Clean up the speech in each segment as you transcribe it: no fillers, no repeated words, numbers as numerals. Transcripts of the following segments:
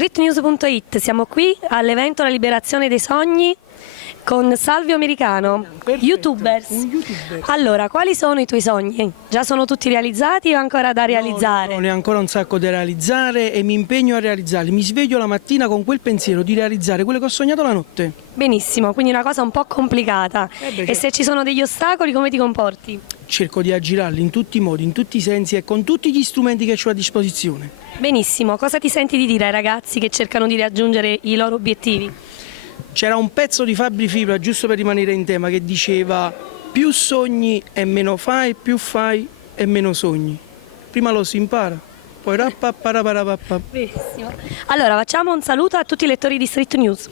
streetnews.it, siamo qui all'evento La Liberazione dei Sogni con Salvio Americano, Perfetto, YouTubers. un YouTuber. Allora, quali sono i tuoi sogni? Già sono tutti realizzati o ancora da realizzare? No, ne ho ancora un sacco da realizzare e mi impegno a realizzarli. Mi sveglio la mattina con quel pensiero di realizzare quello che ho sognato la notte. Benissimo, quindi una cosa un po' complicata. E certo. se ci sono degli ostacoli, come ti comporti? Cerco di aggirarli in tutti i modi, in tutti i sensi e con tutti gli strumenti che ho a disposizione. Benissimo, cosa ti senti di dire ai ragazzi che cercano di raggiungere i loro obiettivi? C'era un pezzo di Fabri Fibra, giusto per rimanere in tema, che diceva: più sogni e meno più fai e meno sogni. Prima lo si impara, poi rappa. Benissimo. Allora, facciamo un saluto a tutti i lettori di Street News.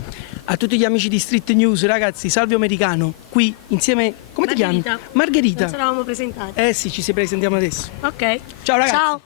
A tutti gli amici di Street News, ragazzi, Salvio Americano, qui insieme, come ti chiami? Margherita. Non ci eravamo presentati. Eh sì, ci presentiamo adesso. Ok. Ciao ragazzi. Ciao.